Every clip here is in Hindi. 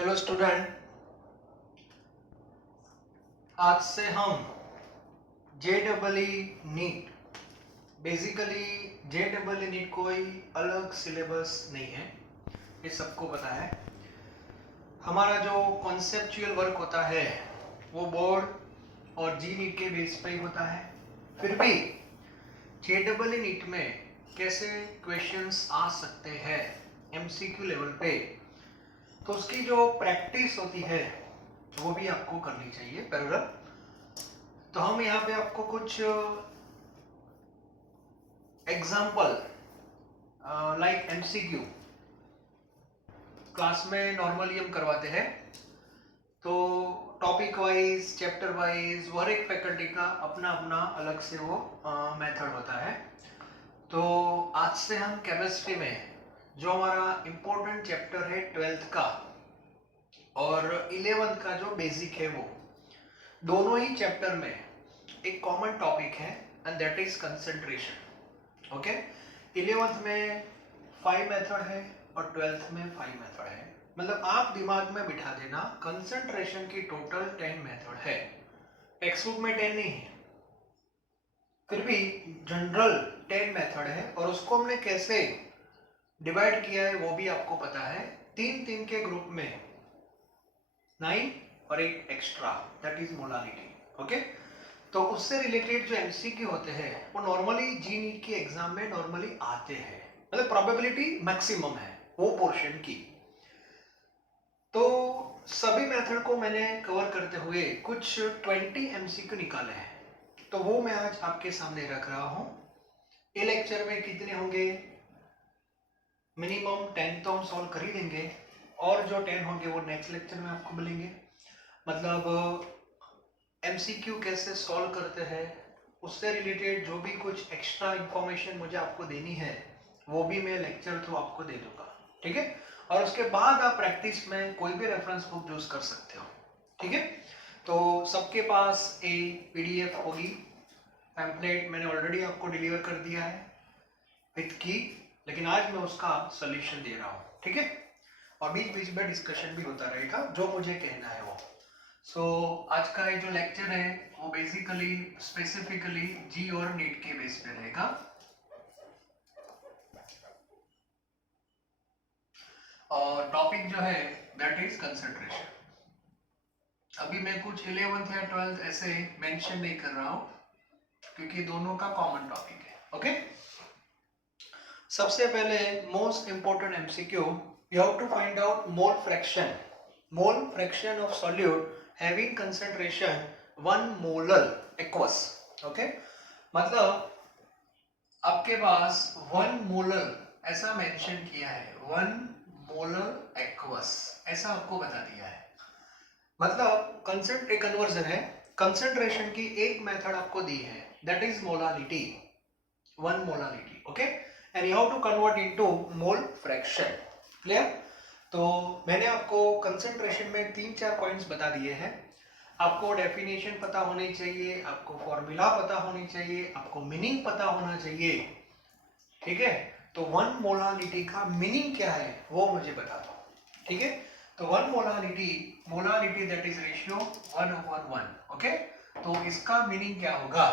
हेलो स्टूडेंट, आज से हम JEE NEET, basically JEE NEET कोई अलग सिलेबस नहीं है, ये सबको पता है। हमारा जो कॉन्सेप्चुअल वर्क होता है वो बोर्ड और जी नीट के बेस पे ही होता है। फिर भी JEE नीट में कैसे क्वेश्चंस आ सकते हैं MCQ लेवल पे, तो उसकी जो प्रैक्टिस होती है वो भी आपको करनी चाहिए पैरेलल। तो हम यहाँ पे आपको कुछ एग्जाम्पल लाइक MCQ क्लास में नॉर्मली हम करवाते हैं, तो टॉपिक वाइज चैप्टर वाइज हर एक फैकल्टी का अपना अपना अलग से वो मेथड होता है। तो आज से हम केमिस्ट्री में जो हमारा इम्पोर्टेंट चैप्टर है 12th का और 11th का जो बेसिक है, वो दोनों ही चैप्टर में एक कॉमन टॉपिक है and that is concentration. Okay, 11th में 5 मेथड है और 12th में 5 मेथड है। मतलब आप दिमाग में बिठा देना, कंसंट्रेशन की टोटल 10 मेथड है, टेक्स्ट बुक में 10 नहीं है, फिर भी जनरल 10 मेथड है। और उसको हमने कैसे डिवाइड किया है वो भी आपको पता है, 3-3 के ग्रुप में 9 और एक extra, that is molality. Okay, तो उससे रिलेटेड जो MCQ होते हैं वो नॉर्मली जी नीट की एग्जाम में नॉर्मली आते हैं, मतलब प्रोबेबिलिटी मैक्सिमम है वो पोर्शन की। तो सभी मेथड को मैंने कवर करते हुए कुछ 20 MCQ निकाले हैं, तो वो मैं आज आपके सामने रख रहा हूं। ये लेक्चर में कितने होंगे, मिनिमम 10 तो हम सॉल्व कर ही देंगे, और जो 10 होंगे वो नेक्स्ट लेक्चर में आपको मिलेंगे। मतलब MCQ कैसे सॉल्व करते हैं, उससे रिलेटेड जो भी कुछ एक्स्ट्रा इंफॉर्मेशन मुझे आपको देनी है वो भी मैं लेक्चर थ्रू आपको दे दूंगा, ठीक है। और उसके बाद आप प्रैक्टिस में कोई भी रेफरेंस बुक यूज कर सकते हो, ठीक है। तो सबके पास एक PDF होगी, पैम्पलेट मैंने ऑलरेडी आपको डिलीवर कर दिया है विथ की, लेकिन आज मैं उसका सोल्यूशन दे रहा हूँ, ठीक है। और बीच बीच में डिस्कशन भी होता रहेगा जो मुझे कहना है वो। सो आज का ये जो लेक्चर है वो बेसिकली स्पेसिफिकली जी और नीट के बेस पे रहेगा। और टॉपिक जो है दैट इज कंसंट्रेशन। अभी मैं कुछ 11th या 12th ऐसे मेंशन नहीं कर रहा हूं क्योंकि दोनों का कॉमन टॉपिक है। ओके, सबसे पहले most important MCQ, you have to find out mole fraction of solute having concentration 1 molar aqueous. Okay, मतलब आपके पास 1 मोलर ऐसा मेंशन किया है, 1 मोलर एक्वस ऐसा आपको बता दिया है। मतलब कंसंट्रेट कन्वर्जन है, कंसंट्रेशन की एक मेथड आपको दी है that is molality, 1 molality. Okay, and you have to convert into mole fraction. Clear? तो मैंने आपको कंसंट्रेशन में 3-4 पॉइंट्स बता दिए हैं। आपको डेफिनेशन पता होनी चाहिए, आपको फॉर्मूला पता होनी चाहिए, आपको मीनिंग पता होना चाहिए, ठीक है। तो 1 मोलालिटी का मीनिंग क्या है वो मुझे बता दो, ठीक है। तो 1 molality that is ratio 1/1। Okay, तो इसका मीनिंग क्या होगा,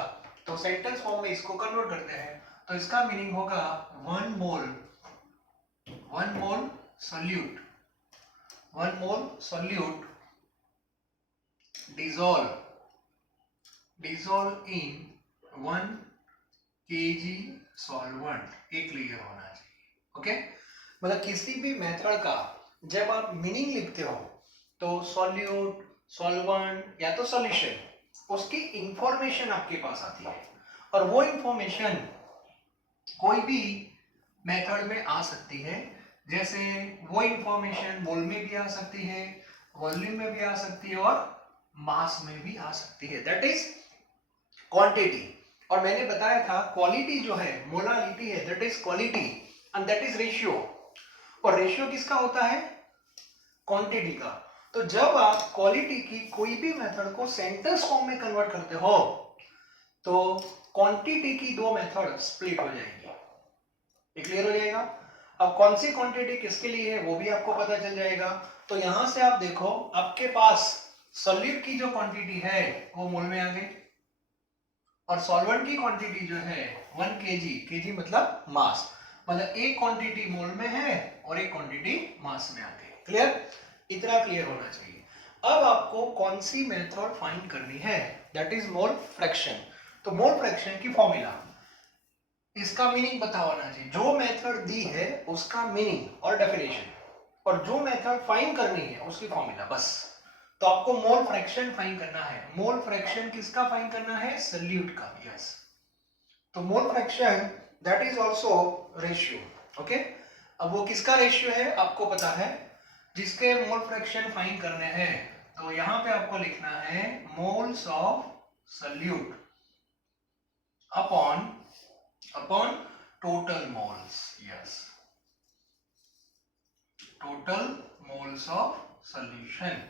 तो सेंटेंस फॉर्म में इसको कन्वर्ट करते हैं, तो इसका मीनिंग होगा 1 mole solute, 1 mole solute dissolve in 1 kg solvent. एक क्लियर होना चाहिए। ओके, मतलब किसी भी मेथड का जब आप मीनिंग लिखते हो तो सॉल्यूट, सॉल्वेंट या तो सॉल्यूशन, उसकी इंफॉर्मेशन आपके पास आती है, और वो इंफॉर्मेशन कोई भी मेथड में आ सकती है। जैसे वो इंफॉर्मेशन मोल में भी आ सकती है, वॉल्यूम में भी आ सकती है, और मास में भी आ सकती है, दैट इज क्वांटिटी। और मैंने बताया था क्वालिटी जो है, मोलालिटी है, that is quality and that is ratio. और रेशियो किसका होता है, क्वांटिटी का। तो जब आप क्वालिटी की कोई भी मेथड को सेंटेंस फॉर्म में कन्वर्ट करते हो तो क्वांटिटी की 2 मेथड स्प्लिट हो जाएंगी, ये क्लियर हो जाएगा। अब कौन सी क्वांटिटी किसके लिए है वो भी आपको पता चल जाएगा। तो यहां से आप देखो आपके पास सॉल्यूट की जो क्वांटिटी है वो मोल में आ गई, और सॉल्वेंट की क्वांटिटी जो है 1 kg, kg मतलब मास, मतलब एक क्वांटिटी मोल में है और एक क्वांटिटी मास में आ गई। क्लियर? इतना क्लियर होना चाहिए। अब आपको कौन सी मेथड फाइंड करनी है, दैट इज मोल फ्रैक्शन। तो मोल फ्रैक्शन की फॉर्मूला, इसका मीनिंग पता होना चाहिए। जो मेथड दी है उसका मीनिंग और डेफिनेशन, और जो मेथड फाइंड करनी है उसकी फॉर्मूला, बस। तो आपको मोल फ्रैक्शन फाइंड करना है। मोल फ्रैक्शन किसका फाइंड करना है? सॉल्यूट का। यस, तो mole fraction that is also ratio. Okay, अब वो किसका रेशियो है आपको पता है, जिसके मोल फ्रैक्शन फाइंड करने हैं। तो यहां पे आपको लिखना है moles of solute upon total moles. Yes, total moles of solution,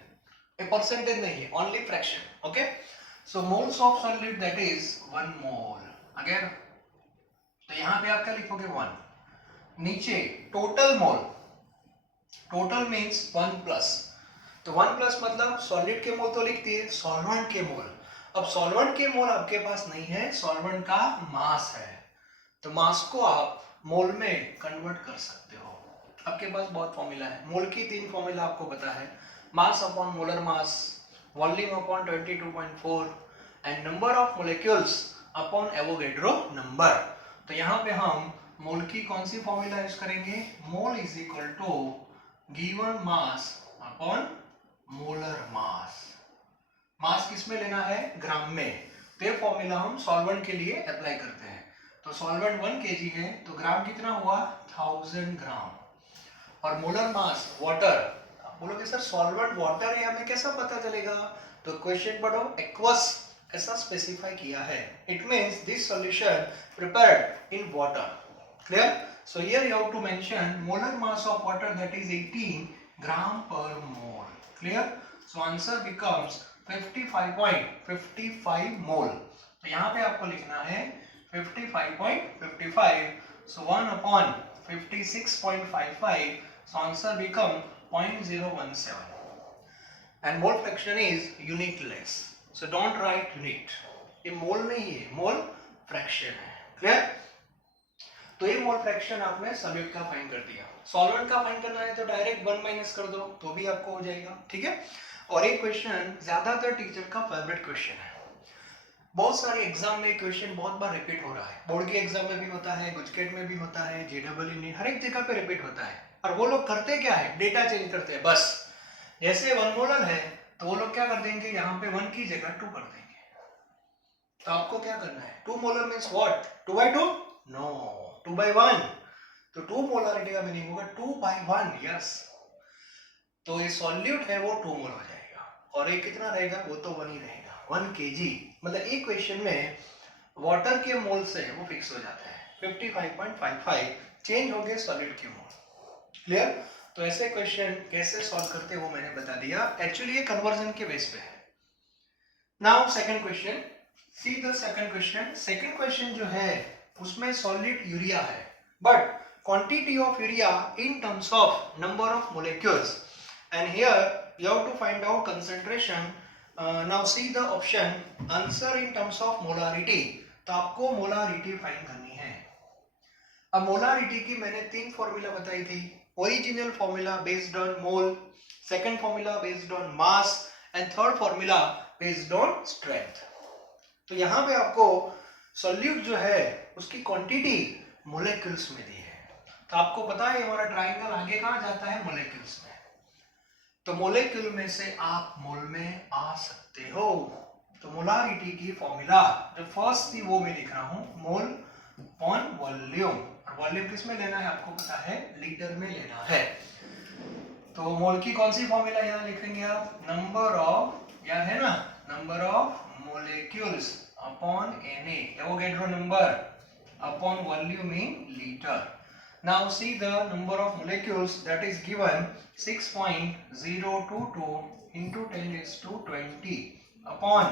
a percentage नहीं है, only fraction. Okay, so moles of solute that is 1 mole. Again तो यहां पे आप क्या लिखोगे? 1। नीचे total mole, total means 1 plus, तो 1 प्लस मतलब सॉलिड के मोल तो लिखती है, सॉल्वेंट के मोल। अब सॉल्वेंट के मोल आपके पास नहीं है, सॉल्वेंट का मास है, तो मास को आप मोल में कन्वर्ट कर सकते हो। आपके पास बहुत फॉर्मूला है, मोल की 3 फॉर्मूला आपको पता है, मास upon molar mass, volume upon 22.4 and number of molecules upon Avogadro number. तो यहाँ पे हम मोल की कौन सी फॉर्मूला यूज करेंगे? Mole is equal to given mass upon molar mass. Mass किस में लेना है? ग्राम में। तो ये फॉर्मूला हम सॉल्वेंट के लिए अप्लाई करते हैं। तो सॉल्वेंट 1 kg है तो ग्राम कितना हुआ? 1000 ग्राम। और मोलर मास वाटर, आप बोलोगे सर सॉल्वेंट वाटर है, हमें कैसा पता चलेगा? तो क्वेश्चन पढ़ो, एक्वस ऐसा स्पेसिफाई किया है, it means this solution prepared in water. Clear? So here you have to mention molar mass of water that is 18 gram per mole. Clear? So answer becomes 55.55 mole. तो यहाँ पे आपको लिखना है 55.55, so 1 upon 56.55, so answer become 0.017, and mole fraction is unitless, so don't write unit, ये मोल नहीं है, मोल फ्रैक्शन है। क्लियर? तो ये मोल फ्रैक्शन आपने सॉल्यूट का फाइंड कर दिया। सॉल्वेंट का फाइंड करना है तो डायरेक्ट 1 माइनस कर दो तो भी आपको हो जाएगा। ठीक है? और एक क्वेश्चन ज्यादातर टीचर का फेवरेट क्वेश्चन है, बहुत सारे एग्जाम में क्वेश्चन बहुत बार रिपीट हो रहा है, बोर्ड के एग्जाम में भी होता है, गुजकेट में भी होता है, जेडब्ल्यू में, हर एक जगह पे रिपीट होता है। और वो लोग करते क्या है? डेटा चेंज करते हैं बस। जैसे 1 मोलर है तो वो लोग क्या कर देंगे, यहाँ पे 1 की जगह 2 कर देंगे। तो आपको क्या करना है? 2 मोलर मीन्स व्हाट? 2/2? नो, 2/1। तो 2 मोलरिटी का मीनिंग होगा 2/1। यस, तो ये सॉल्यूट है वो 2 मोल हो जाएगा, और ये कितना रहेगा? वो तो 1 ही रहेगा, 1 kg। मतलब एक क्वेश्चन में वाटर के मोल से वो फिक्स हो जाता है 55.55, चेंज हो गए सॉलिड के मोल। क्लियर? तो ऐसे क्वेश्चन कैसे सॉल्व करते हैं वो मैंने बता दिया। एक्चुअली ये कन्वर्जन के बेस पे है। Now second question, see the second question. Second question जो है उसमें सॉलिड यूरिया है, but quantity of urea in terms of number of molecules, and here you have to find out concentration. Now see the option, answer in terms of molarity। तो आपको मोलारिटी फाइंड करनी है। अब मोलारिटी की मैंने 3 फॉर्मूला बताई थी, original formula based on mole, second formula based on mass, and third formula based on strength. तो यहाँ पे आपको सॉल्यूट जो है उसकी क्वांटिटी मोलिक्यूल्स में दी है। तो आपको पता है हमारा ट्राइंगल आगे कहाँ जाता है? मोलिक्यूल्स में। तो मोलेक्यूल में से आप मोल में आ सकते हो। तो मोलारिटी की फॉर्मूला जो फर्स्ट थी वो मैं लिख रहा हूं, मोल अपॉन वॉल्यूम। और वॉल्यूम किस में लेना है आपको पता है? लीटर में लेना है। तो मोल की कौन सी फॉर्मूला यहाँ लिखेंगे आप? नंबर ऑफ, याद है ना, number of molecules upon Na, Avogadro number, upon volume in litre. Now see the number of molecules that is given 6.022 into 10⁻20 upon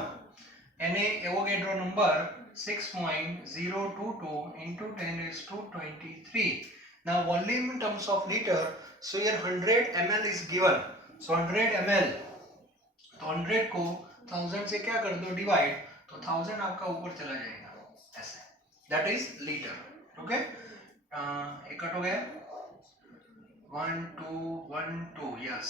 Na, Avogadro number 6.022 into 10⁻23. Now volume in terms of liter, so here 100 ml is given, so 100 ml, तो 100 को 1000 से क्या कर दो डिवाइड, तो 1000 आपका ऊपर चला जाएगा ऐसे, दैट इज लीटर. ओके, एक कट हो गया, 1 2 1 2, यस,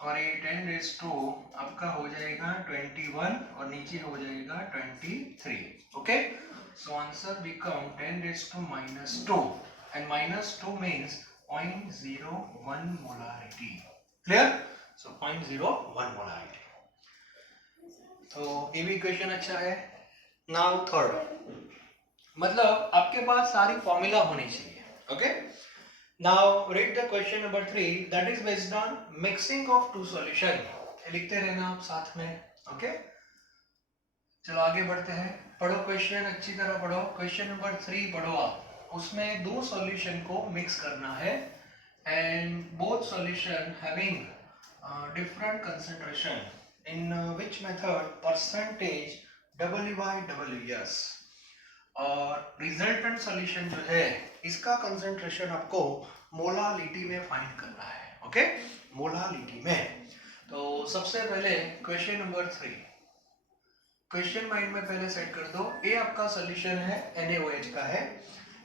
और ये 10 रेज टू आपका हो जाएगा 21 और नीचे हो जाएगा 23. Okay, so answer become 10 raise to -2 and -2 means 0.01 molarity. Clear? So 0.01 molarity. तो ये भी क्वेश्चन अच्छा है. नाउ थर्ड, मतलब आपके पास सारी फॉर्मूला होनी चाहिए. Okay, now read the question number 3, that is based on mixing of two solution. लिखते रहना आप साथ में. ओके, चलो आगे बढ़ते हैं. पढ़ो क्वेश्चन, अच्छी तरह पढ़ो. क्वेश्चन नंबर 3 पढ़ो आप. उसमें दो सॉल्यूशन को मिक्स करना है and both solution having different concentration. In which method? Percentage WY/WS. और रिजल्टेंट सॉल्यूशन जो है इसका कंसंट्रेशन आपको मोलालिटी में फाइंड करना है. ओके, मोलालिटी में. तो सबसे पहले क्वेश्चन नंबर 3, क्वेश्चन माइंड में पहले सेट कर दो. ये आपका सॉल्यूशन है, NaOH का है,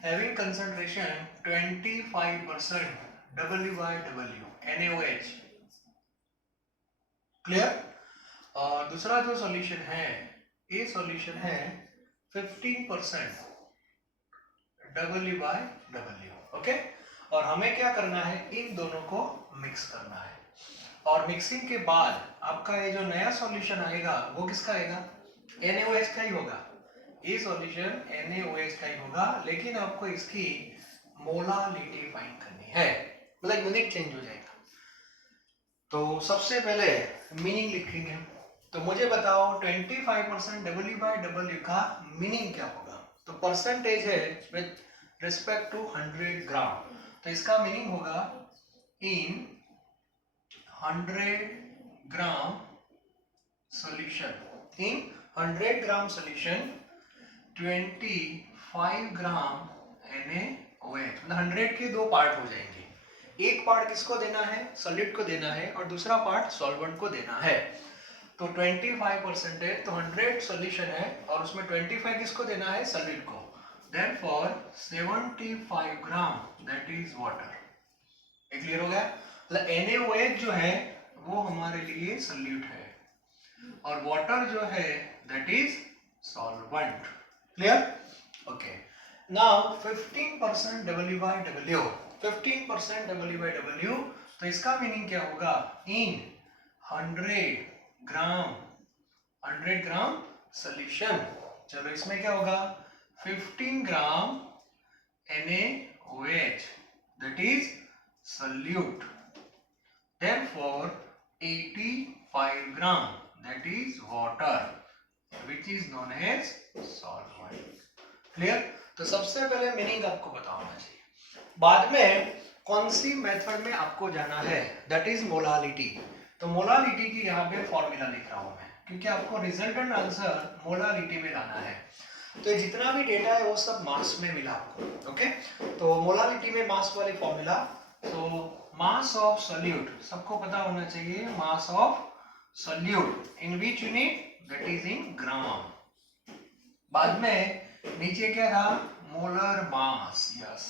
having concentration 25% WY/W, NaOH. Clear? और दूसरा जो सॉल्यूशन है, ये सॉल्यूशन है 15% WY/W. ओके, और हमें क्या करना है, इन दोनों को मिक्स करना है. और मिक्सिंग के बाद आपका ये जो नया सॉल्यूशन आएगा वो किसका आएगा? NaOH का ही होगा. ये सॉल्यूशन NaOH का ही होगा, लेकिन आपको इसकी मोलालिटी फाइंड करनी है, मतलब यूनिट चेंज हो जाएगा. तो सबसे पहले मीनिंग लिखेंगे. तो मुझे बताओ 25% WY/W का मीनिंग क्या होगा? तो परसेंटेज है विद रिस्पेक्ट टू 100 ग्राम, तो इसका मीनिंग होगा in 100 gram solution, in 100 gram solution 25 gram NaOH. मतलब 100 के दो पार्ट हो जाएंगे. एक पार्ट किसको देना है? सॉलिड को देना है, और दूसरा पार्ट सॉल्वेंट को देना है. तो 25% है, तो 100 सॉल्यूशन है और उसमें 25 किसको देना है? सॉलिड को. Therefore 75 gram that is water. ये क्लियर हो गया? मतलब NaOH जो है वो हमारे लिए सॉल्यूट है और वाटर जो है that is solvent. Clear? Okay, now 15% WY/W, 15% WY/W, तो इसका मीनिंग क्या होगा? In 100 gram solution. चलो इसमें क्या होगा? 15 ग्राम NaOH that is solute. Therefore 85 gram that is water which is known as solvent. Clear? तो सबसे पहले मीनिंग आपको पता होना चाहिए. बाद में कौन सी मेथड में आपको जाना है? That is molality. तो मोलालिटी की यहाँ पे फॉर्मूला लिख रहा हूं मैं, क्योंकि आपको रिजल्टेंट आंसर मोलालिटी में लाना है. तो जितना भी डेटा है वो सब मास में मिला आपको. ओके, तो मोलालिटी में मास वाली फॉर्मूला. तो मास ऑफ सॉल्यूट सबको पता होना चाहिए. Mass of solute in which unit? That is in gram. बाद में नीचे क्या था? Molar mass. Yes,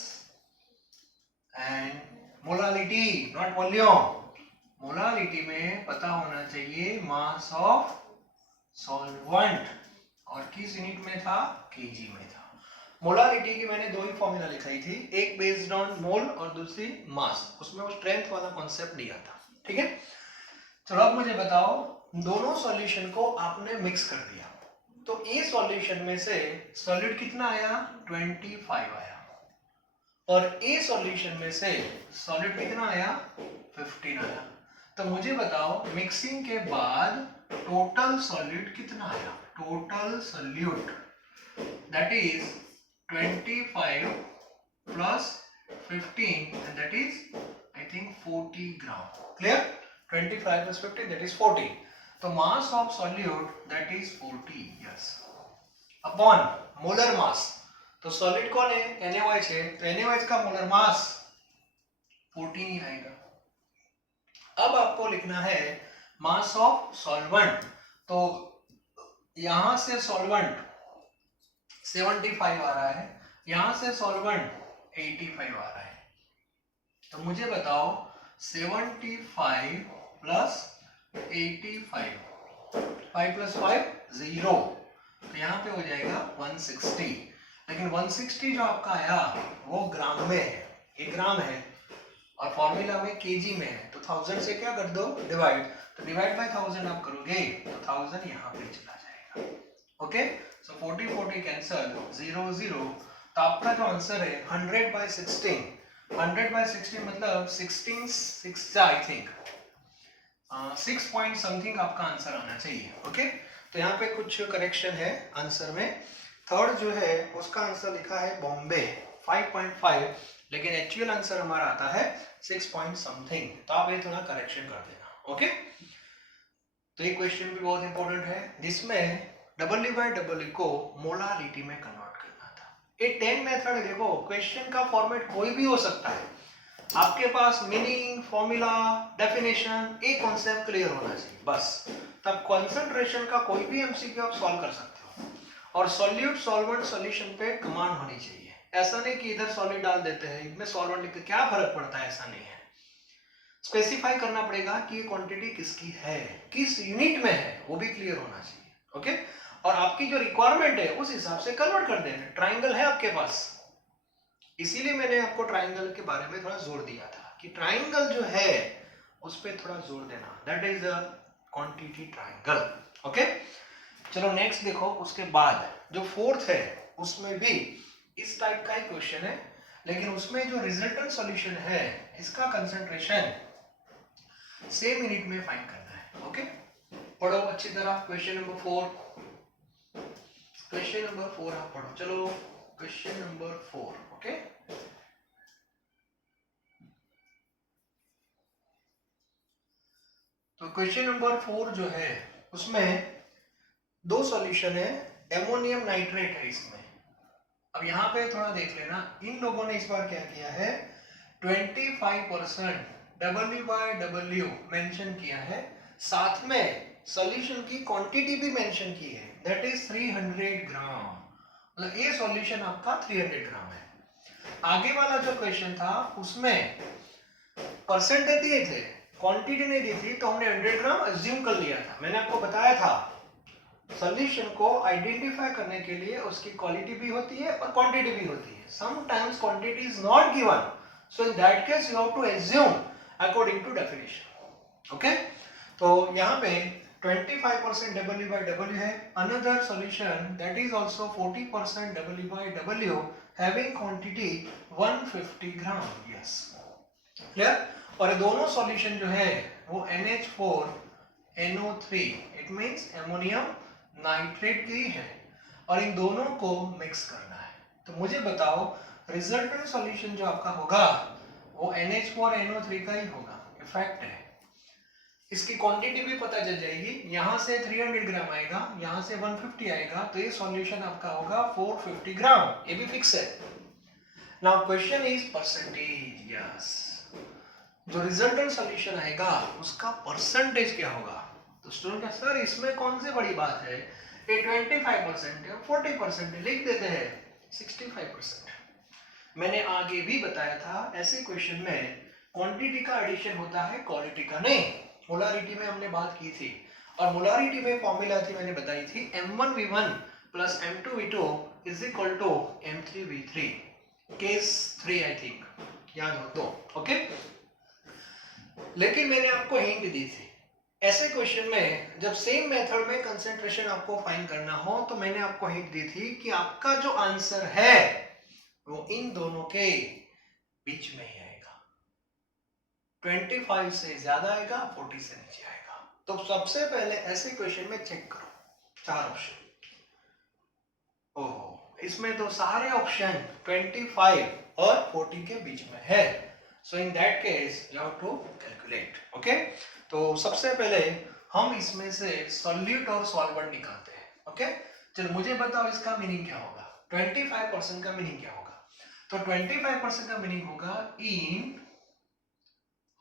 and molality not volume. Molality में पता होना चाहिए मास ऑफ सॉल्वेंट, और किस यूनिट में था? केजी में था. मोलालिटी की मैंने दो ही फॉर्मूला लिखाई थी, एक बेस्ड ऑन मोल और दूसरी मास. उसमें वो स्ट्रेंथ वाला कॉन्सेप्ट दिया था. ठीक है, चलो अब मुझे बताओ, दोनों सॉल्यूशन को आपने मिक्स कर दिया, तो ए सॉल्यूशन में से सॉलिड कितना आया? 25 आया, और ए सॉल्यूशन में से सॉलिड कितना आया? 15 आया. तो मुझे बताओ मिक्सिंग के बाद टोटल सॉल्यूट कितना आया? Total solute that is 25 plus 15 and that is I think 40 gram. Clear? 25 plus 15 that is 40. तो mass of solute that is 40. Yes. Upon molar mass. तो सॉलिड कौन है? NaOH है, तो NaOH का मोलर मास 14 ही आएगा। अब आपको लिखना है मास ऑफ सॉल्वेंट, तो यहां से सॉल्वेंट 75 आ रहा है, यहां से सॉल्वेंट 85 आ रहा है, तो मुझे बताओ 75 प्लस 85, 5 प्लस 5 0, तो यहाँ पे हो जाएगा 160, लेकिन 160 जो आपका आया वो ग्राम में है, ये ग्राम है और फॉर्मूला में केजी में है, तो 1000 से क्या कर दो डिवाइड, तो डिवाइड बाय 1000 आप करोगे तो 1000 यहाँ पे चला जाएगा। ओके, सो 40 40 कैंसल, 0 0, तो आपका जो आंसर है 100 बाय 16, 100 बाय 16 मतलब 16 6 आई थिंक 6 पॉइंट समथिंग आपका आंसर आना चाहिए। ओके, तो यहाँ पे कुछ करेक्शन है आंसर में। थर्ड जो है उसका आंसर लिखा है बॉम्बे 5.5, लेकिन एक्चुअल आंसर हमारा आता है 6 पॉइंट समथिंग, तो आप ये थोड़ा करेक्शन कर देना। ओके, तो ये क्वेश्चन भी बहुत इंपॉर्टेंट है जिसमें W/W को मोलारिटी में कन्वर्ट करना था। ये 10 मेथड है, देखो क्वेश्चन का फॉर्मेट कोई भी हो सकता है, आपके पास मीनिंग, फॉर्मूला, डेफिनेशन, एक कॉन्सेप्ट क्लियर होना चाहिए बस, तब कंसंट्रेशन का कोई भी एमसीक्यू आप सॉल्व कर सकते हो। और सॉल्यूट सॉल्वेंट सॉल्यूशन पे कमांड होनी चाहिए, ऐसा नहीं कि इधर सॉलिड डाल देते हैं इनमें सॉल्वेंट लिखते क्या फर्क पड़ता है, ऐसा नहीं है। स्पेसिफाई करना पड़ेगा कि ये क्वांटिटी किसकी है, किस यूनिट में है, वो भी क्लियर होना चाहिए। ओके, और आपकी जो रिक्वायरमेंट है उस हिसाब से कन्वर्ट कर देना। ट्राइंगल है आपके पास, इसीलिए मैंने आपको ट्राइंगल के बारे में थोड़ा जोर दिया था कि ट्राइंगल जो है उस पर थोड़ा जोर देना, that is a quantity triangle. Okay, चलो नेक्स्ट देखो, उसके बाद जो फोर्थ है उसमें भी इस टाइप का ही क्वेश्चन है, लेकिन उसमें जो रिजल्टेंट सॉल्यूशन है इसका कंसंट्रेशन सेम यूनिट में फाइंड करना है। ओके, पढ़ो अच्छी तरह क्वेश्चन नंबर 4, क्वेश्चन नंबर 4 आप पढ़ो। चलो क्वेश्चन नंबर 4। ओके, तो क्वेश्चन नंबर 4 जो है उसमें दो सॉल्यूशन है, एमोनियम नाइट्रेट है इसमें। अब यहाँ पे थोड़ा देख लेना, इन लोगों ने इस बार क्या किया है 25% W/W मेंशन किया है, साथ में सॉल्यूशन की क्वांटिटी भी मेंशन की है, दैट इज 300 ग्राम, मतलब ये सॉल्यूशन आपका 300 ग्राम है। आगे वाला जो क्वेश्चन था उसमें परसेंटेज दिए थे, क्वांटिटी नहीं दी थी, तो हमने 100 ग्राम अज्यूम कर लिया था। मैंने आपको बताया था सॉल्यूशन को आइडेंटिफाई करने के लिए उसकी क्वालिटी भी होती है और क्वांटिटी भी होती है। Sometimes quantity is not given, so in that case you have to assume according to definition. Okay, तो यहाँ पे 25% W/W है, another solution that is also 40% W/W having quantity 150 gram. Yes, clear. और दोनों सॉल्यूशन जो है वो NH4NO3 it means ammonium nitrate की है, और इन दोनों को मिक्स करना है। तो मुझे बताओ रिजल्टेंट सॉल्यूशन जो आपका होगा वो NH4NO3 का ही होगा, इफेक्ट है। इसकी क्वांटिटी भी पता चल जाएगी, यहां से 300 ग्राम आएगा, यहां से 150 आएगा, तो ये सॉल्यूशन आपका होगा 450 ग्राम, ये भी फिक्स है। Now question is percentage. Yes, जो रिजल्टेंट सॉल्यूशन आएगा उसका परसेंटेज क्या होगा। तो स्टूडेंट का सर इसमें कौन सी बड़ी बात है, ये 25% है, 40% है, लिख देते हैं 65%। मैंने आगे भी बताया था ऐसे क्वेश्चन में क्वांटिटी का एडिशन होता है, क्वालिटी का नहीं। मोलारिटी में हमने बात की थी, और मोलारिटी में फॉर्मूला थी मैंने बताई थी M1V1 plus M2V2 is equal to M3V3, case 3 I think, याद हो तो। ओके, लेकिन मैंने आपको हिंट दी थी ऐसे क्वेश्चन में जब सेम मेथड में कंसंट्रेशन आपको फाइंड करना हो, तो मैंने आपको हिंट दी थी कि आपका जो आंसर है वो इन दोनों के बीच में ही आएगा, 25 से ज्यादा आएगा, 40 से नीचे आएगा। तो सबसे पहले ऐसे क्वेश्चन में चेक करो 4 ऑप्शन। ओहो, इसमें तो सारे ऑप्शन 25 और 40 के बीच में है, so in that case you have to calculate. Okay, तो सबसे पहले हम इसमें से सॉल्यूट और सॉल्वेंट निकालते हैं। ओके, चलो मुझे बताओ इसका मीनिंग क्या होगा। 25% का मीनिंग क्या होगा? तो 25% का मीनिंग होगा in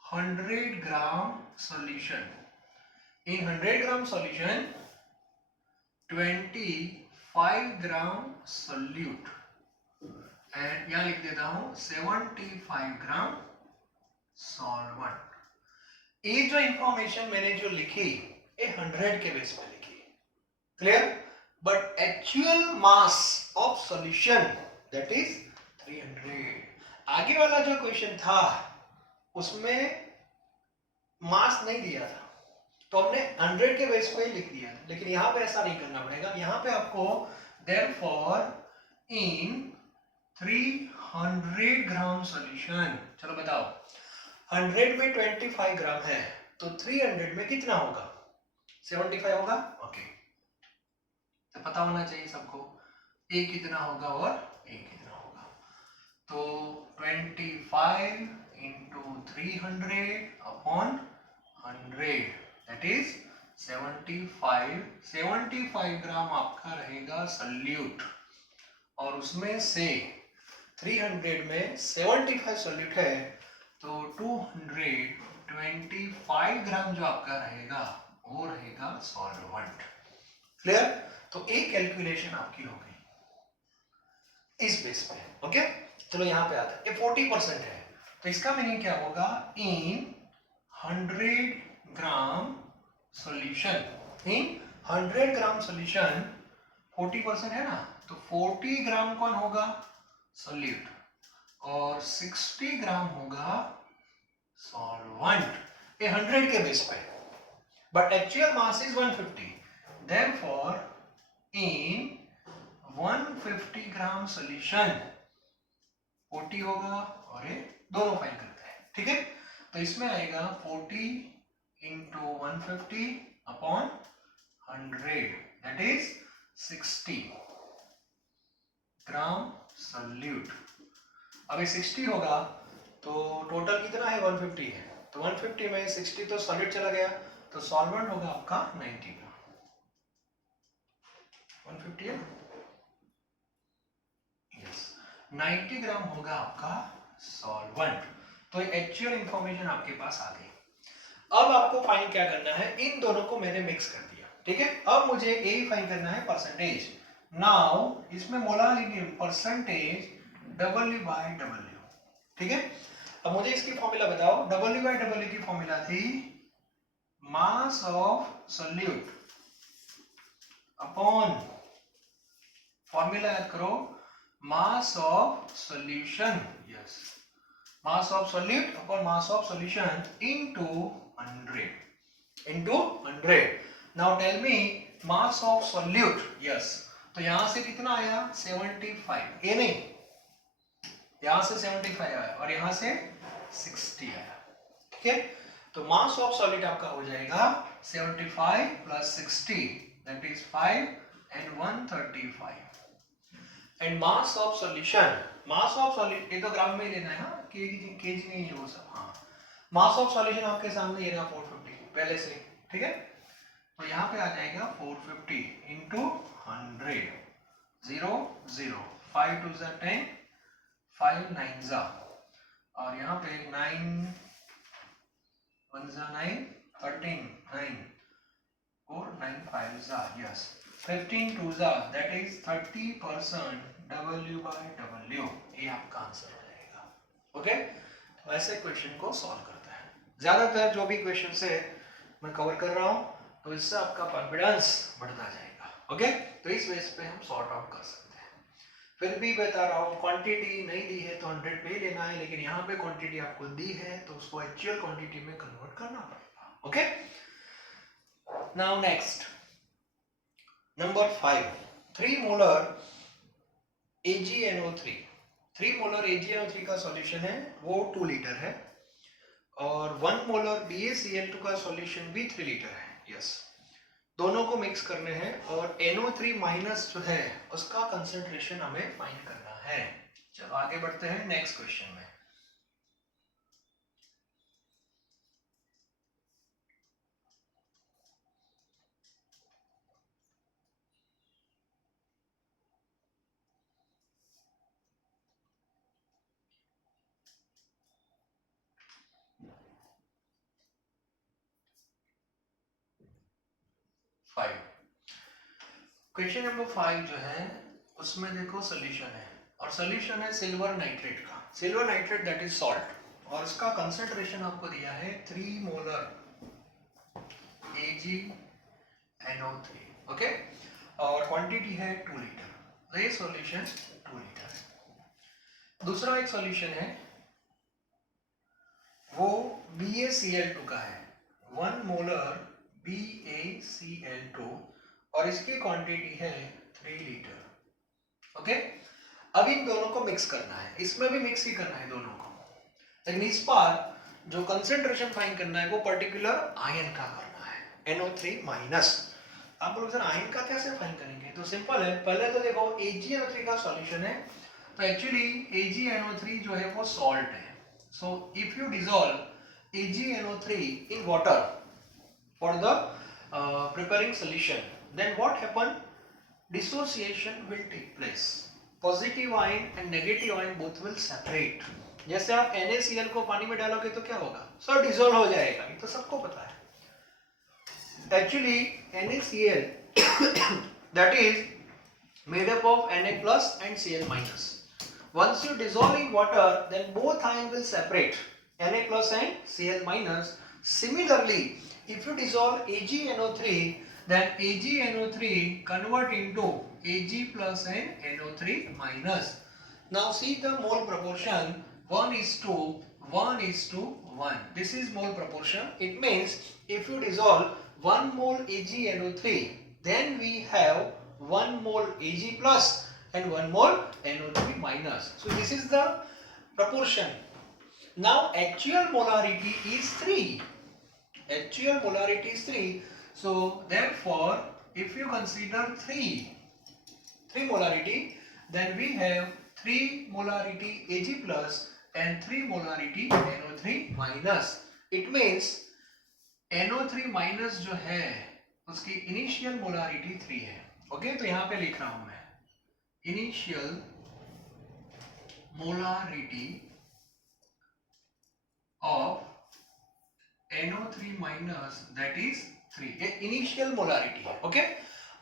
100 gram solution, in 100 gram solution 25 gram solute, and यहां लिख देता हूं 75 ग्राम सॉल्वेंट। ये जो इंफॉर्मेशन मैंने जो लिखी ये 100 के बेस पे लिखी, clear? But actual mass of solution that is 300। आगे वाला जो क्वेश्चन था उसमें मास नहीं दिया था, तो हमने 100 के बेस पे ही लिख दिया, लेकिन यहाँ पे ऐसा नहीं करना पड़ेगा। यहाँ पे आपको therefore in 300 ग्राम सॉल्यूशन, चलो बताओ 100 में 25 ग्राम है तो 300 में कितना होगा? 75 होगा। ओके, तो पता होना चाहिए सबको ए कितना होगा और ए कितना होगा। तो 25 इंटू 300 अपॉन 100 दैट इज 75 ग्राम आपका रहेगा सॉल्यूट, और उसमें से 300 में 75 सॉल्यूट है तो 225 ग्राम जो आपका रहेगा वो रहेगा सॉल्वेंट, क्लियर? तो एक कैलकुलेशन आपकी हो गई इस बेस पे। ओके, चलो यहाँ पे आता है, ये 40% है तो इसका मीनिंग क्या होगा? In 100 gram solution, in 100 gram solution 40% है ना, तो 40 ग्राम कौन होगा? सॉल्यूट, और 60 ग्राम होगा सॉल्वेंट, ये 100 के बेस पे, but actual mass is 150, therefore in 150 gram solution 40 होगा, और ये दोनों फाइन करते हैं, ठीक है? तो इसमें आएगा 40 into 150 upon 100 that is 60 gram solute. अभी 60 होगा तो टोटल कितना है? 150 है, तो 150 में 60 तो सॉलिड चला गया, तो सॉल्वेंट होगा आपका 90 ग्राम। 150 है, यस, 90 ग्राम होगा आपका सॉल्वेंट। तो एक्चुअल इंफॉर्मेशन आपके पास आ गई। अब आपको फाइंड क्या करना है? इन दोनों को मैंने मिक्स कर दिया, ठीक है? अब मुझे ए फाइंड करना है परसेंटेज। नाउ इसमें molarity percentage W by W, ठीक है? अब मुझे इसकी फॉर्मूला बताओ। W बाय W की फॉर्मूला थी mass of solute upon, formula याद करो, mass of solution, yes, mass of solute upon mass of solution into 100 into 100। Now tell me mass of solute, yes, तो यहां से कितना आया? 75, ये नहीं, यहां से 75 आया और यहां से 60 आया, ठीक है? तो मास ऑफ सॉलिड आपका हो जाएगा 75 plus 60 that is 5 and 135, and mass of solution, mass of solid ये तो ग्राम में ही लेना है, हाँ, केजी नहीं है वो सब, हाँ, मास ऑफ सॉल्यूशन आपके सामने ये रहा 450 पहले से, ठीक है? तो यहाँ पे आ जाएगा 450 इंटू 100, 0 0, 5 2 10, 5 9 जा, और यहाँ पे 9 1 जा 9, 13 9, और 9 5 जा, यस, 15 2 जा that is 30% W by W, ये आपका आंसर हो जाएगा। ओके, तो ऐसे क्वेश्चन को सॉल्व करते हैं। ज्यादातर जो भी क्वेश्चन है मैं कवर कर रहा हूँ, तो इससे आपका कॉन्फिडेंस बढ़ता जाएगा। ओके, तो इस बेस पे हम सॉर्ट आउट कर सकते हैं। फिर भी बता रहा हूँ, क्वांटिटी नहीं दी है तो 100 पे ही लेना है, लेकिन यहाँ पे क्वांटिटी आपको दी है तो उसको एक्चुअल क्वांटिटी में कन्वर्ट करना पड़ेगा। Okay, now next number 5, 3 molar AgNO3, 3 molar AgNO3 का सॉल्यूशन है वो 2 लीटर है, और 1 मोलर BaCl2 का सॉल्यूशन भी 3 लीटर है, यस। दोनों को मिक्स करने हैं और NO3 माइनस जो है उसका कंसंट्रेशन हमें फाइंड करना है। चलो आगे बढ़ते हैं नेक्स्ट क्वेश्चन में। क्वेश्चन नंबर 5 जो है उसमें देखो सोल्यूशन है, और सोल्यूशन है सिल्वर नाइट्रेट का। Silver nitrate that is salt, और इसका कंसंट्रेशन आपको दिया है 3 मोलर AgNO3, ओके, और क्वांटिटी है 2 लीटर। तो ये सॉल्यूशन 2 लीटर है। दूसरा एक सॉल्यूशन है वो BaCl2 का है, 1 मोलर BaCl2, और इसकी क्वांटिटी है 3 लीटर, ओके। अब इन दोनों को मिक्स करना है, इसमें भी मिक्स ही करना है दोनों को, लेकिन इस बार जो कंसेंट्रेशन फाइंड करना है वो पर्टिकुलर आयन का करना है, NO3 माइनस। आप बोलोगे सर आयन का कैसे फाइंड करेंगे? तो सिंपल है, पहले तो देखो AgNO3 का सॉल्यूशन है, तो एक्चुअली AgNO3 जो है वो सॉल्ट है। So if you dissolve AgNO3 in water for the preparing solution, then what happen? Dissociation will take place. Positive ion and negative ion both will separate. जैसे आप NaCl को पानी में डालोगे तो क्या होगा? सर डिसॉल्व हो जाएगा, ये तो सबको पता है। Actually NaCl that is made up of Na plus and Cl minus. Once you dissolve in water, then both ions will separate, Na plus and Cl minus. Similarly, if you dissolve AgNO3, then AgNO3 convert into Ag plus and NO3 minus. Now see the mole proportion, 1:1:1. This is mole proportion. It means if you dissolve 1 mole AgNO3, then we have 1 mole Ag plus and 1 mole NO3 minus. So this is the proportion. Now actual molarity is 3. Actual molarity is 3. So therefore, if you consider 3 molarity, then we have 3 molarity Ag plus and 3 molarity NO3 minus. It means NO3 minus जो है उसकी इनिशियल मोलारिटी 3 है, ओके। तो यहाँ पे लिख रहा हूं मैं initial molarity of NO3 minus that is 3, ये इनिशियल मोलारिटी है, ओके।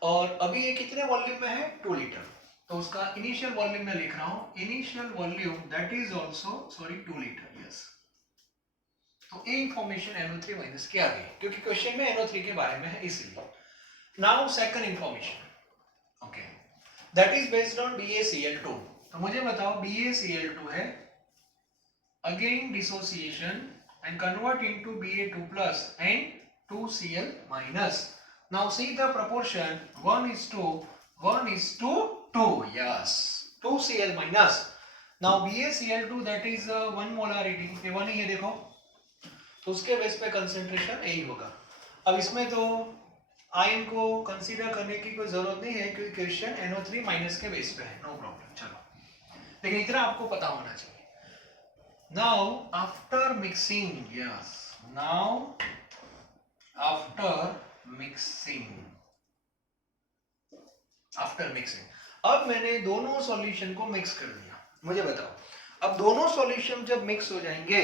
और अभी ये कितने वॉल्यूम में है? 2 लीटर, तो उसका इनिशियल वॉल्यूम में लिख रहा हूं initial volume that is also 2 litre, yes. तो ये इंफॉर्मेशन NO3 माइनस की आ गई, क्योंकि क्वेश्चन में NO3 के बारे में है इसलिए। Now second information, okay, that is based on BaCl2। तो मुझे बताओ BaCl2 है, again dissociation and convert into Ba2 plus and 2Cl minus. Now see the proportion, 1:2. Yes, 2Cl minus. Now BaCl2 that is 1 molarity, ये 1 ही है देखो, तो उसके बेस पे कंसेंट्रेशन यही होगा। अब इसमें तो आयन को कंसीडर करने की कोई जरूरत नहीं है, क्योंकि क्वेश्चन NO3 माइनस के बेस पे है, नो प्रॉब्लम। चलो, लेकिन इतना आपको पता होना चाहिए। Now after mixing, yes, now after mixing, अब मैंने दोनों सॉल्यूशन को मिक्स कर दिया। मुझे बताओ, अब दोनों सॉल्यूशन जब मिक्स हो जाएंगे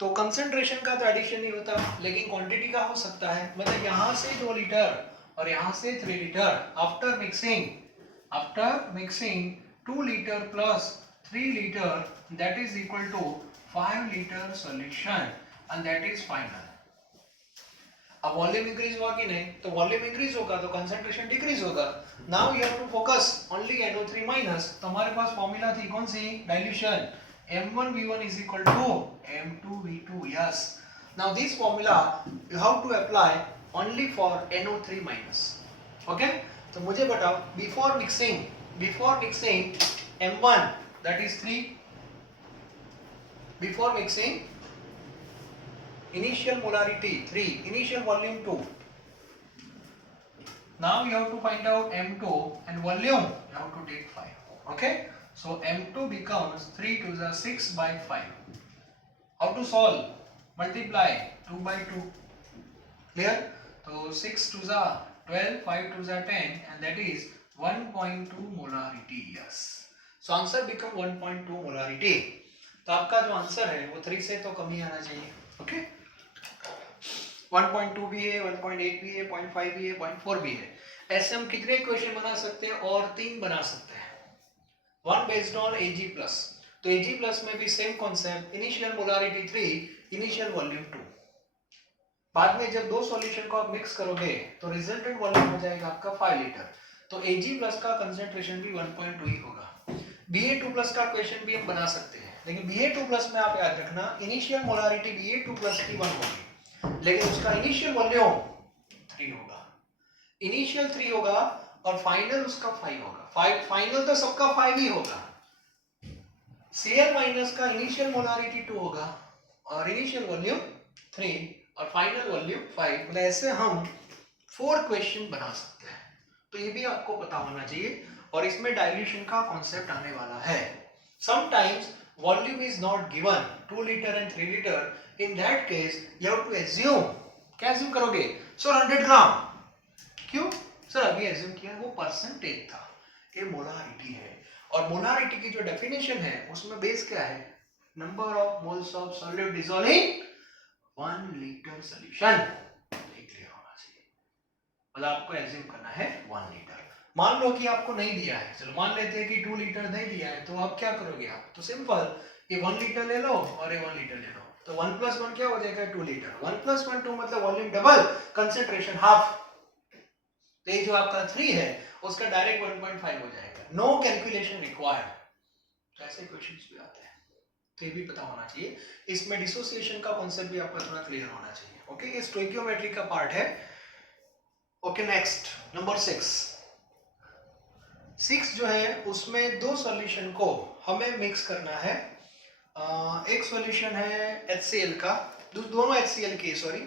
तो कंसंट्रेशन का तो एडिशन नहीं होता, लेकिन क्वांटिटी का हो सकता है। मतलब यहाँ से 2 लीटर और यहाँ से 3 litre. After mixing 2 litre plus 3 liter, that is equal to 5 liter solution, and that is final. अब वॉल्यूम इंक्रीज हुआ कि नहीं? तो वॉल्यूम इंक्रीज होगा तो कंसंट्रेशन डिक्रीज होगा। Now you have to focus only NO3 minus. तो हमारे पास फॉर्मूला थी कौन सी? Dilution, M1V1 is equal to M2V2, yes. Now this formula you have to apply only for NO3 minus, okay? तो मुझे बताओ, before mixing M1 that is 3, before mixing initial molarity 3, initial volume 2. Now you have to find out M2 and volume you have to take 5, okay? So M2 becomes 3 to the 6 by 5. How to solve? Multiply 2 by 2, clear? So 6 to the 12, 5 to the 10, and that is 1.2 molarity, yes. So answer become 1.2 molarity. तो आपका जो आंसर है वो 3 से तो कम ही आना चाहिए, ओके? 1.2 भी है, 1.8 भी है, 0.5 भी है, 0.4 भी है। ऐसे हम कितने क्वेश्चन बना सकते हैं? और 3 बना सकते हैं। One based on Ag plus, तो Ag प्लस में भी same concept, initial molarity 3, initial volume 2। बाद में जब दो सॉल्यूशन को आप मिक्स करोगे तो रिजल्टेंट वॉल्यूम हो जाएगा आपका 5 लीटर। तो Ag प्लस का कंसंट्रेशन भी 1.2 ही होगा। Ba2 प्लस का क्वेश्चन भी हम बना सकते हैं, लेकिन Ba2 प्लस में आप याद रखना इनिशियल मोलारिटी Ba2 प्लस की 1 होगी, लेकिन उसका इनिशियल वॉल्यूम 3 होगा। इनिशियल 3 होगा और फाइनल उसका 5 होगा। फाइनल तो सबका 5 ही होगा। Cl माइनस का इनिशियल मोलारिटी 2 होगा और इनिशियल वॉल्यूम 3 और फाइनल वॉल्यूम 5। मतलब ऐसे हम 4 क्वेश्चन बना सकते हैं। तो ये भी आपको पता होना चाहिए और इसमें डाइल्यूशन का कॉन्सेप्ट आने वाला है। Sometimes volume is not given 2 litre and 3 litre, in that case you have to assume. क्या एज्यूम करोगे? Sir 100 gram. क्यों सर? अभी एज्यूम किया वो परसेंटेज था, ये मोलारिटी है और मोलारिटी की जो डेफिनेशन है उसमें बेस क्या है? Number of moles of solute dissolving 1 litre solution. Clear होना चाहिए। मतलब आपको एज्यूम करना है 1 लीटर। मान लो कि आपको नहीं दिया है, चलो मान लेते हैं कि 2 लीटर नहीं दिया है, तो आप क्या करोगे? आप तो सिंपल ये 1 लीटर ले लो और ये 1 लीटर ले लो, तो 1 + 1 क्या हो जाएगा? 2 लीटर। 1 + 1 2 मतलब वॉल्यूम डबल, कंसंट्रेशन हाफ। तो ये जो आपका 3 है उसका डायरेक्ट 1.5 हो जाएगा। No calculation required. तो ऐसे क्वेश्चंस भी आते हैं, तो ये भी पता होना चाहिए। इसमें डिसोसिएशन का कांसेप्ट भी आपका थोड़ा क्लियर होना चाहिए। ओके, ये स्टोइकियोमेट्री का पार्ट है। ओके, नेक्स्ट नंबर 6 जो है उसमें दो सॉल्यूशन को हमें मिक्स करना है। एक सॉल्यूशन है HCl का, दोनों HCl की, सॉरी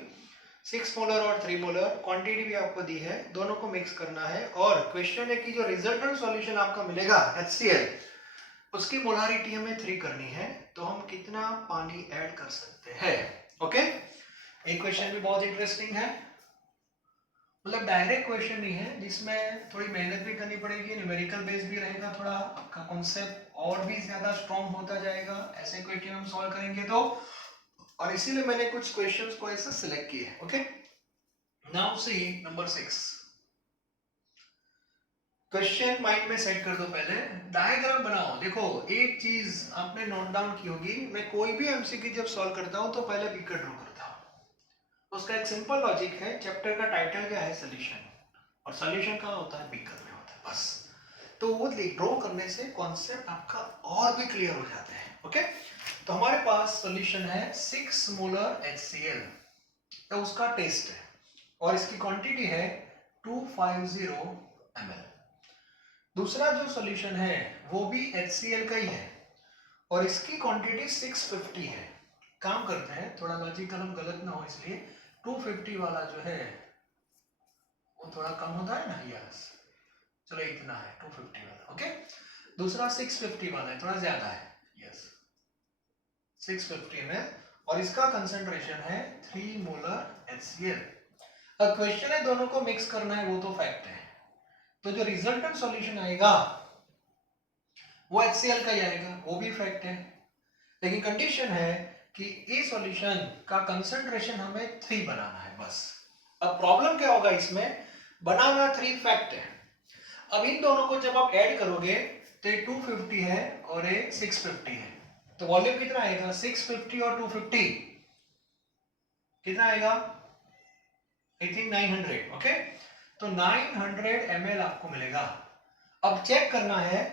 6 मोलर और 3 मोलर, क्वांटिटी भी आपको दी है, दोनों को मिक्स करना है। और क्वेश्चन है कि जो रिजल्टेंट सॉल्यूशन आपका मिलेगा HCl, उसकी मोलारिटी हमें 3 करनी है, तो हम कितना पानी ऐड कर सकते हैं? ओके, एक क्वेश्चन भी बहुत इंटरेस्टिंग है, मतलब डायरेक्ट क्वेश्चन नहीं है, जिसमें थोड़ी मेहनत भी करनी पड़ेगी, न्यूमेरिकल बेस भी रहेगा, थोड़ा आपका कॉन्सेप्ट और भी ज्यादा स्ट्रॉन्ग होता जाएगा ऐसे क्वेश्चन हम सॉल्व करेंगे तो। और इसीलिए मैंने कुछ क्वेश्चंस को ऐसे सिलेक्ट किए हैं। Okay, now see number 6। Question mind में सेट कर दो, पहले डायग्राम बनाओ। देखो एक चीज आपने नोट डाउन की होगी, मैं कोई भी एमसीक्यू जब सॉल्व करता हूं तो पहले बीकर ड्रॉ करता हूं। उसका एक सिंपल लॉजिक है, चैप्टर का टाइटल क्या है? सॉल्यूशन, और सॉल्यूशन कहाँ होता है? बीकर में होता है, बस। तो वो ड्रॉ करने से कॉन्सेप्ट आपका और भी क्लियर हो जाता है। ओके, तो हमारे पास सॉल्यूशन है 6 मोलर HCl, तो उसका टेस्ट है और इसकी क्वांटिटी है 250 ml। दूसरा जो सॉल्यूशन है वो भी HCl का ही है और इसकी क्वांटिटी 650 है। काम करते हैं, थोड़ा लॉजिकल हम गलत ना हो इसलिए 250 वाला जो है वो थोड़ा कम होता है ना, यस, चलो इतना है 250 वाला। ओके, दूसरा 650 वाला है, थोड़ा ज्यादा है, यस 650 में, और इसका कंसंट्रेशन है 3 मोलर HCl। अब क्वेश्चन है दोनों को मिक्स करना है, वो तो फैक्ट है, तो जो रिजल्टेंट सॉल्यूशन आएगा वो HCl का ही आएगा, वो भी फैक्ट है। लेकिन कंडीशन है कि इस सॉल्यूशन का कंसंट्रेशन हमें 3 बनाना है, बस। अब प्रॉब्लम क्या होगा इसमें? बनाना 3 फैक्ट है। अब इन दोनों को जब आप ऐड करोगे तो ये 250 है और ये 650 है, तो वॉल्यूम कितना आएगा? 650 और 250 कितना आएगा? I think 900। ओके, तो 900 ml आपको मिलेगा। अब चेक करना है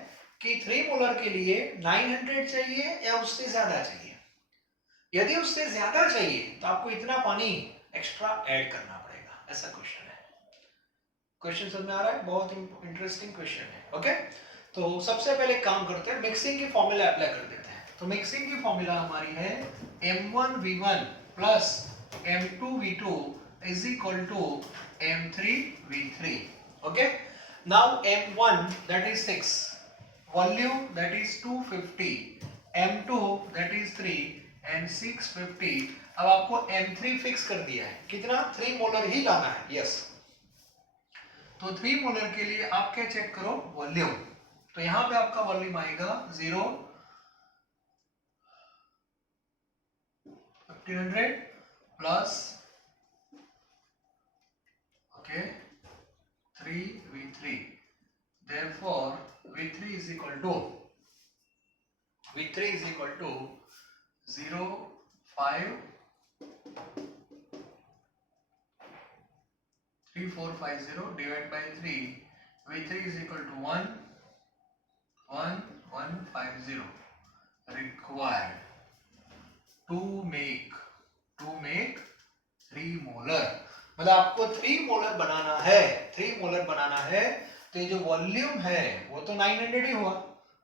कि 3 मोलर के लिए 900 चाहिए या उससे ज्यादा चाहिए। यदि उससे ज्यादा चाहिए तो आपको इतना पानी एक्स्ट्रा ऐड करना पड़ेगा, ऐसा क्वेश्चन है। क्वेश्चन समझ में आ रहा है? बहुत इंटरेस्टिंग क्वेश्चन है। ओके, तो सबसे पहले काम करते हैं, मिक्सिंग की फॉर्मूला अप्लाई कर देते हैं। तो मिक्सिंग की फॉर्मूला हमारी है M1V1 plus M2V2 is equal to M3V3। Okay, now M1 that is 6, volume that is 250, M2 that is 3 and 650। अब आपको M3 फिक्स कर दिया है, कितना? 3 मोलर ही लाना है, यस। तो 3 मोलर के लिए आप क्या चेक करो? वॉल्यूम। तो यहां पे आपका वॉल्यूम आएगा 0 1500 plus okay 3v3. Therefore v3 is equal to 0, 5, 3450 divided by 3. v3 is equal to 150 required to make 3 molar. मतलब आपको 3 मोलर बनाना है. 3 मोलर बनाना है तो ये जो वॉल्यूम है वो तो 900 ही हुआ,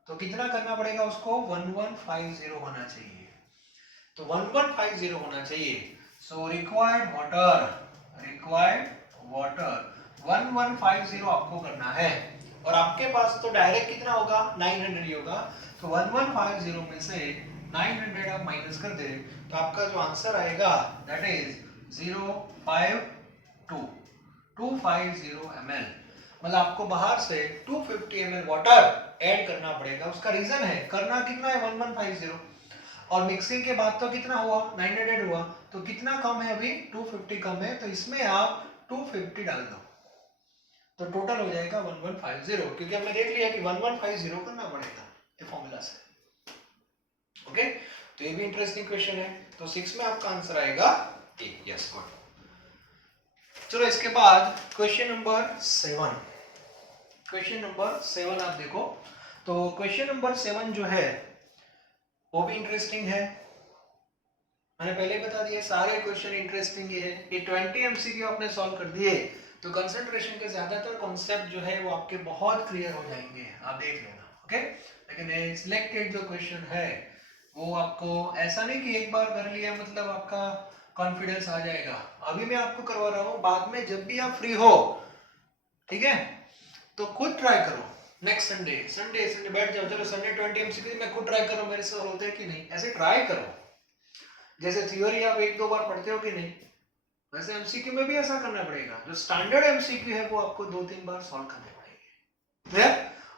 तो कितना करना पड़ेगा उसको 1150 होना चाहिए. तो 1150 होना चाहिए. सो रिक्वायर्ड वाटर 1150 आपको करना है. और आपके पास तो डायरेक्ट कितना होगा 900 ही होगा. तो 1150 में से 900 आप माइनस कर दे तो आपका जो आंसर आएगा दैट इज 250 ml. मतलब आपको बाहर से 250 ml वाटर ऐड करना पड़ेगा. उसका रीजन है करना कितना है 1150 और मिक्सिंग के बाद तो कितना हुआ 900 हुआ, तो कितना कम है अभी 250 कम है, तो इसमें आप 250 डाल दो तो टोटल हो जाएगा 1150, क्योंकि हमने देख लिया कि 1150 करना पड़ेगा ये फॉर्मूला से. ओके, तो ये भी इंटरेस्टिंग क्वेश्चन है. तो 6 में आपका आंसर आएगा ए. Yes, good. चलो इसके बाद क्वेश्चन नंबर 7. क्वेश्चन नंबर 7 आप देखो. तो क्वेश्चन नंबर 7 जो है वो भी इंटरेस्टिंग है. मैंने पहले बता दिया सारे क्वेश्चन इंटरेस्टिंग ही है. ये 20 एमसीक्यू आपने सॉल्व कर दिए तो कंसंट्रेशन के ज्यादातर कॉन्सेप्ट जो है वो आपके बहुत क्लियर हो जाएंगे. आप देख लेना. ओके, लेकिन सिलेक्टेड जो क्वेश्चन है वो आपको ऐसा नहीं कि एक बार कर लिया मतलब आपका कॉन्फिडेंस आ जाएगा. अभी मैं आपको करवा रहा हूँ, बाद में जब भी आप फ्री हो, ठीक है, तो खुद ट्राई करो. नेक्स्ट संडे बैठ जाओ. चलो संडे 20 एमसीक्यू मैं खुद ट्राई करो मेरे से होते हैं कि नहीं, ऐसे ट्राई करो. जैसे थ्योरी आप 1-2 बार पढ़ते हो कि नहीं, वैसे एमसीक्यू में भी ऐसा करना पड़ेगा. जो स्टैंडर्ड एमसीक्यू है वो आपको 2-3 बार सॉल्व करने पड़ेंगे.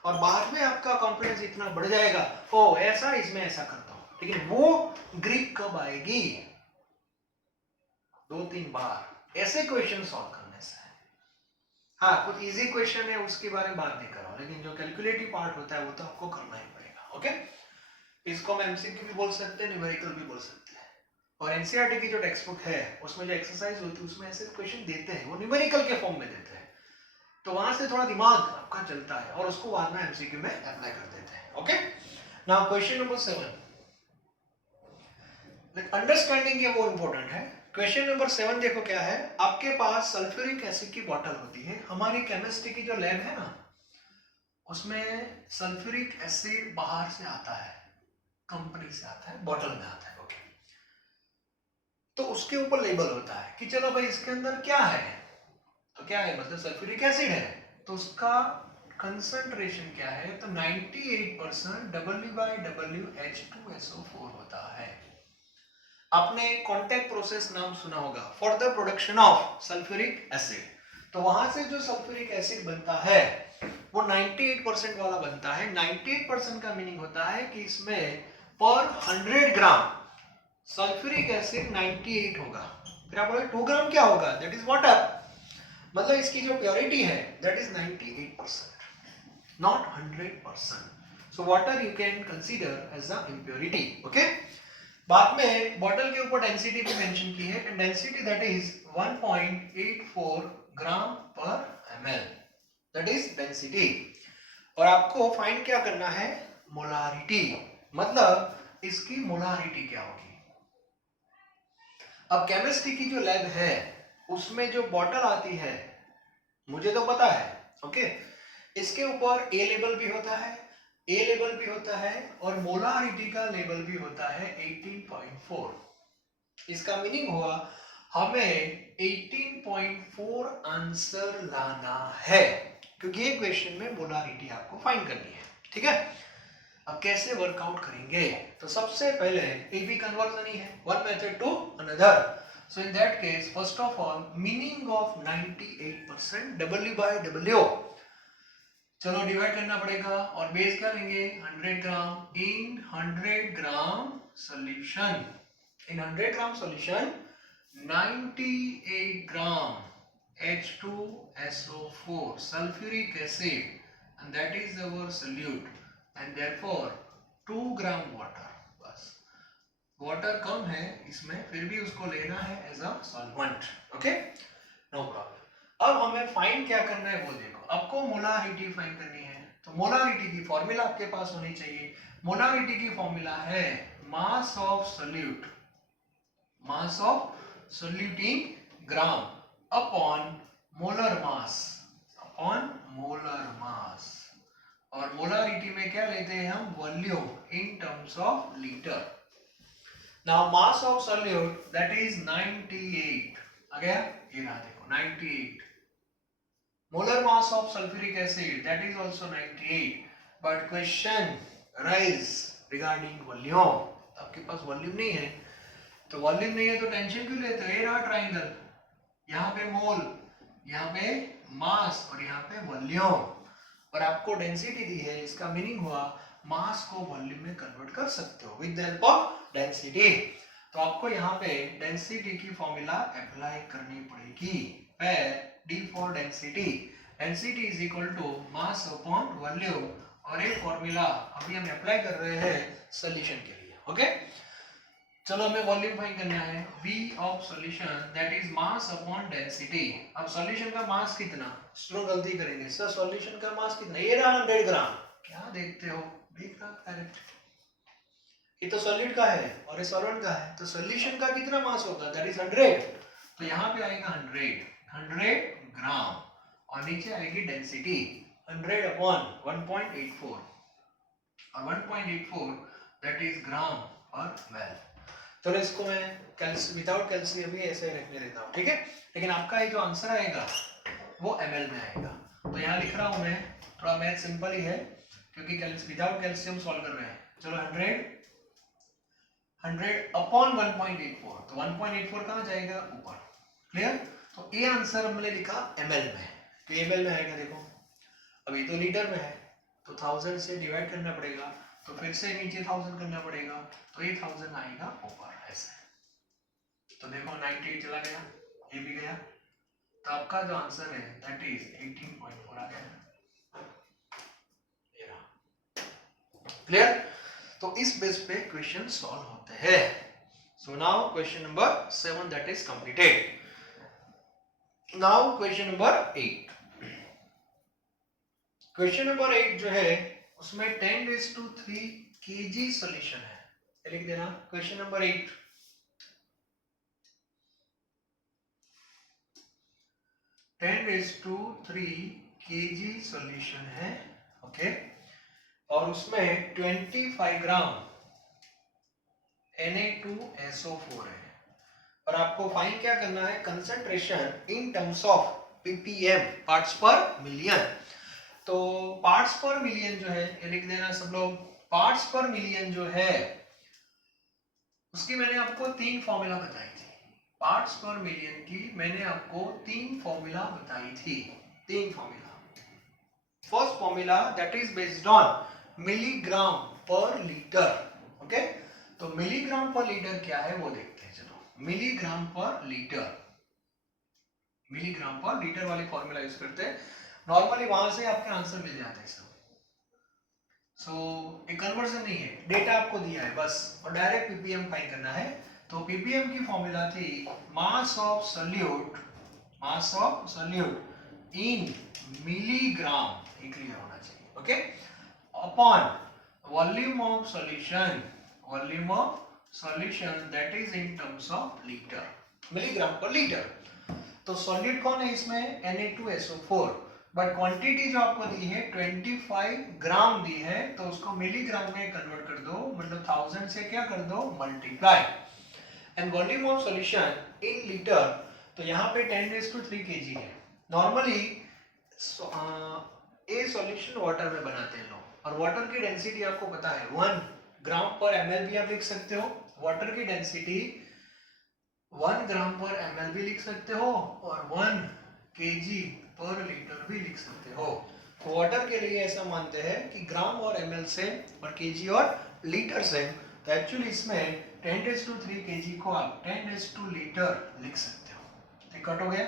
और बाद में आपका कॉन्फिडेंस इतना बढ़ जाएगा, ओ ऐसा इसमें ऐसा करता हूं. लेकिन वो ग्रिप कब आएगी 2-3 बार ऐसे क्वेश्चन सॉल्व करने से. हाँ, कुछ इजी क्वेश्चन है उसके बारे में बात नहीं कर रहा हूं, लेकिन जो कैलकुलेटिव पार्ट होता है वो तो आपको करना ही पड़ेगा. ओके, इसको हम एमसीक्यू भी बोल सकते हैं, न्यूमेरिकल भी बोल सकते हैं. और एनसीईआरटी की जो टेक्स्ट बुक है उसमें जो एक्सरसाइज होती है उसमें ऐसे क्वेश्चन देते हैं, वो न्यूमेरिकल के फॉर्म में देते हैं. तो वहां से थोड़ा दिमाग आपका चलता है और उसको बाद में एमसीक्यू में अप्लाई कर देते हैं. Okay, now question number 7. Understanding ये वो इंपॉर्टेंट है. क्वेश्चन नंबर 7 देखो क्या है. आपके पास सल्फ्यूरिक एसिड की बॉटल होती है. हमारी केमिस्ट्री की जो लैब है ना उसमें सल्फ्यूरिक एसिड बाहर से आता है, कंपनी से आता है, बॉटल में आता है. ओके, तो उसके ऊपर लेबल होता है कि चलो भाई इसके अंदर क्या है, तो क्या है मतलब सल्फ्यूरिक एसिड है, तो उसका कंसंट्रेशन क्या है, तो 98% WbWH2SO4 होता है. आपने कॉन्टैक्ट प्रोसेस नाम सुना होगा for the production of sulphuric acid. तो वहां से जो सल्फ्यूरिक एसिड बनता है वो 98% वाला बनता है. 98% का मीनिंग होता है कि इसमें पर 100 ग्राम सल्फ्यूरिक एसिड 98 होगा. फिर आप बोले 2 ग्राम क्या होगा, दैट इज वाटर. मतलब इसकी जो प्योरिटी है that is 98%, not 100%. So water you can consider as a impurity. Okay, बाद में बॉटल के ऊपर डेंसिटी भी मेंशन की है, एंड डेंसिटी दैट इज 1.84 ग्राम पर ml. That is density. और आपको फाइंड क्या करना है, मोलारिटी. मतलब इसकी मोलारिटी क्या होगी. अब केमिस्ट्री की जो लैब है उसमें जो बॉटल आती है मुझे तो पता है. ओके, इसके ऊपर ए लेबल भी होता है, ए लेबल भी होता है और मोलारिटी का लेबल भी होता है 18.4. इसका मीनिंग हुआ हमें 18.4 आंसर लाना है, क्योंकि ये क्वेश्चन में मोलारिटी आपको फाइंड करनी है. ठीक है, अब कैसे वर्कआउट करेंगे, तो सबसे पहले एबी कन्वर्जन ही है, one method to another. So in that case first of all meaning of 98% W/W, चलो डिवाइड करना पड़ेगा और बेस क्या लेंगे 100 ग्राम. इन 100 gram solution 98 gram H2SO4 sulfuric acid, and that is our solute, and therefore 2 gram water. बस वाटर कम है इसमें, फिर भी उसको लेना है as a solvent. Okay, no problem. अब हमें फाइंड क्या करना है वो देखो. आपको मोलारिटी फाइंड करनी है, तो मोलारिटी की फॉर्मूला आपके पास होनी चाहिए. मोलारिटी की फॉर्मूला है मास of solute, mass of solute in gram upon molar mass, upon molar मास. और मोलारिटी में क्या लेते हैं हम, volume in terms of litre. Now mass of solute that is 98. आ गया, ये रहा देखो 98. molar mass of sulfuric acid that is also 98. but question rise regarding volume. आपके पास वॉल्यूम नहीं है, तो वॉल्यूम नहीं है तो टेंशन क्यों लेते हो. ये रहा ट्राइंगल, यहाँ पे मोल, यहाँ पे मास और यहाँ पे वॉल्यूम, और आपको डेंसिटी दी है. इसका मीनिंग हुआ मास को वॉल्यूम में कन्वर्ट कर सकते हो with the help of density. तो आपको यहाँ पे डेंसिटी की फॉर्मूला अप्लाई करनी पड़ेगी. D for density, density is equal to mass upon volume, और एक फॉर्मूला अभी हम अप्लाई कर रहे हैं सॉल्यूशन के लिए. ओके, चलो हमें वॉल्यूम फाइंड करना है. V of solution that is mass upon density. अब सॉल्यूशन का मास कितना, स्टूडेंट गलती करेंगे सर, सॉल्यूशन का मास कितना, ये रहा 100 ग्राम. क्या देखते हो, देख रहा डायरेक्ट, ये तो सॉलिड का है और ये सॉल्वेंट का है, तो सॉल्यूशन का कितना मास होगा, दैट इज 100. तो यहाँ पे आएगा 100 ग्राम, और नीचे आएगी डेंसिटी 100 अपॉन 1.84, और 1.84 दैट इज ग्राम पर वेल. तो इसको मैं विदाउट कैल्शियम भी ऐसे रखने देता हूँ, ठीक है. लेकिन आपका ये जो आंसर आएगा वो ml में आएगा. तो यहाँ लिख रहा हूँ मैं, थोड़ा मैथ सिंपल ही है क्योंकि विदाउट कैल्शियम सॉल्व कर रहे हैं. चलो 100 अपॉन 1.84, तो 1.84 कहाँ जाएगा, ऊपर. क्लियर. तो ये आंसर हमने लिखा ml में, तो ml में आएगा देखो. अभी तो लीटर में है तो 1000 से डिवाइड करना पड़ेगा, तो फिर से नीचे 1000 करना पड़ेगा, तो ये 1000 आएगा ऊपर ऐसे. तो देखो 98 चला गया, ये भी गया, तो आपका जो आंसर है दैट इज 18.4 आ गया. क्लियर. तो इस बेस पे क्वेश्चन सॉल्व होते हैं. So now question number 7 that is completed. Now question number 8. Question number 8 जो है उसमें 10⁻³ kg सॉल्यूशन है. लिख देना क्वेश्चन नंबर 8. 10⁻³ kg सॉल्यूशन है. ओके, और उसमें 25 ग्राम Na2SO4 है. और आपको फाइंड क्या करना है, concentration in terms of ppm, parts पर मिलियन. तो पार्ट्स पर मिलियन जो है ये लिख देना सब लोग. पार्ट्स पर मिलियन जो है उसकी मैंने आपको 3 फॉर्मूला बताई थी. पार्ट्स पर मिलियन की मैंने आपको 3 फॉर्मूला बताई थी. 3 formula. First formula that is based on milligram पर लीटर. ओके, तो मिलीग्राम पर लीटर क्या है वो देखते हैं. चलो, मिलीग्राम पर लीटर, मिलीग्राम पर लीटर वाली फॉर्मूला यूज करते हैं. नॉर्मली वहां से आपके आंसर मिल जाते हैं सब. सो एक कन्वर्जन नहीं है, डेटा आपको दिया है बस, और डायरेक्ट पीपीएम फाइंड करना है. तो पीपीएम की फॉर्मूला थी mass of solute, mass of solute in milligram, ये क्लियर होना चाहिए. Okay, upon volume of solution, volume of solution that is in terms of litre, milligram पर लीटर. तो सॉल्यूट कौन है इसमें, Na2SO4, बट क्वांटिटी जो आपको दी है 25 ग्राम दी है, तो उसको मिलीग्राम में कन्वर्ट कर दो, मतलब 1000 से क्या कर दो, multiply. And volume of solution in litre, तो यहाँ पे 10⁻³ kg है. नॉर्मली ये सॉल्यूशन वाटर में बनाते हैं लोग, और वाटर की डेंसिटी आपको पता है 1 ग्राम पर ml भी आप लिख सकते हो. वाटर की डेंसिटी 1 ग्राम पर ml भी लिख सकते हो, और 1 kg पर लीटर भी लिख सकते हो. तो वाटर के लिए ऐसा मानते हैं कि ग्राम और ml से, और kg और लीटर से. तो एक्चुअली इसमें 10⁻³ kg को आप 10 लीटर लिख सकते हो. ठीक कट हो गया.